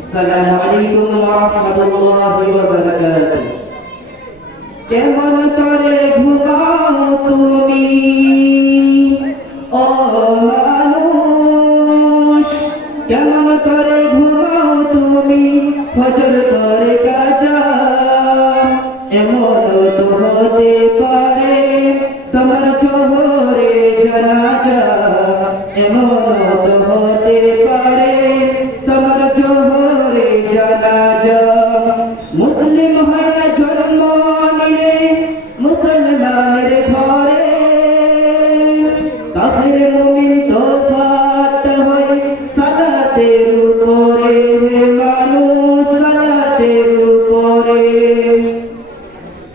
আসসালামু আলাইকুম ওয়া রাহমাতুল্লাহি ওয়া বারাকাতুহু। কেমন করে ঘুমাও তুমি ও মানুষ, কেমন করে ঘুমাও তুমি ফজর করে কাজা, এমন তো হতে পারে তোমার জোহরে জানাজা, এমন তো হতে পারে তোমার জোহরে জানাজা। মুসলিম হয়ে জন্ম নিলে মুসলমানের ঘরে, কাফের মুমিন তো ফাত হয় সালাতের উপরে, মানুষ সালাতের উপরে।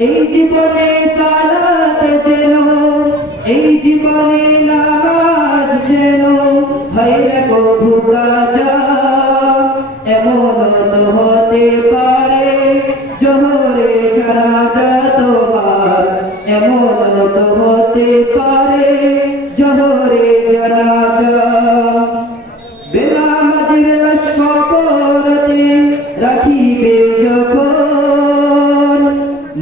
এই জীবনে সালাত যেন, এই জীবনে নামাজ যেন হয় না কভু কাজা, এমন তো হতে পারে জোহরে জানাজা তোমার, এমন তো হতে পারে জোহরে জানাজা। বেনামাজির লাশ কবরতে রাখিবে যখন,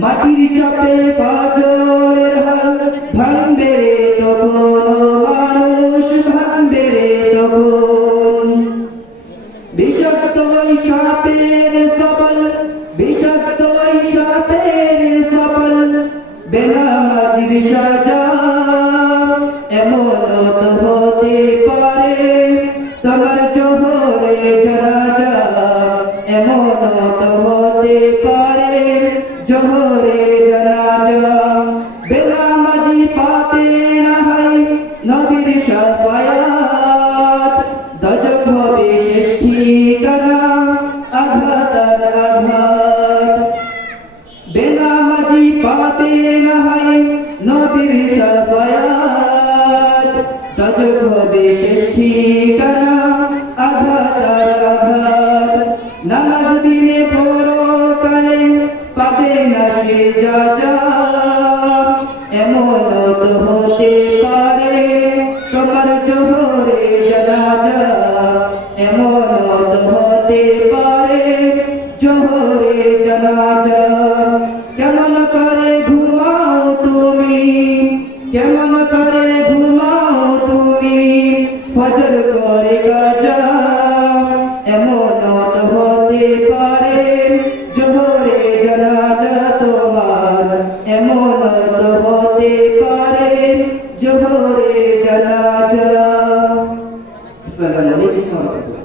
মাটির চাপে পাঁজরের হাল ভাঙবে রে তখন, মানুষ ভাঙবে রে তখন। বিষাক্ত ওই সাপের সবল, বিষাক্ত ওই সাপের সবল বেনামাজির সাজা, এমন তো হতে পারে তোমার জোহরে জানাজা, এমন তো হতে পারে জোহরে জানাজা। বেনামাজি পাবে না হয় নবীর শাফায়াত, দজক হবে শেষ ঠিকানা আঘাত আর আঘাত। বেনামাজি পাবে না হয় নবীর শাফায়াত, দজক হবে শেষ ঠিকানা আঘাত আর আঘাত। নামাজ বিনে পরকালে পাবে না সে যাজা, এমন তো হতে পারে তোমার জোহরে জানাজা, এমন তো হতে পারে জোহরে জানাজা। কেমন করে ঘুমাও তুমি, কেমন করে ঘুমাও তুমি ফজর করে কাজা, এমন তো হতে পারে জোহরে জানাজা তোমার, এমন তো হতে পারে জোহরে জানাজা। আসসালামু আলাইকুম ওয়া রাহমাতুল্লাহ।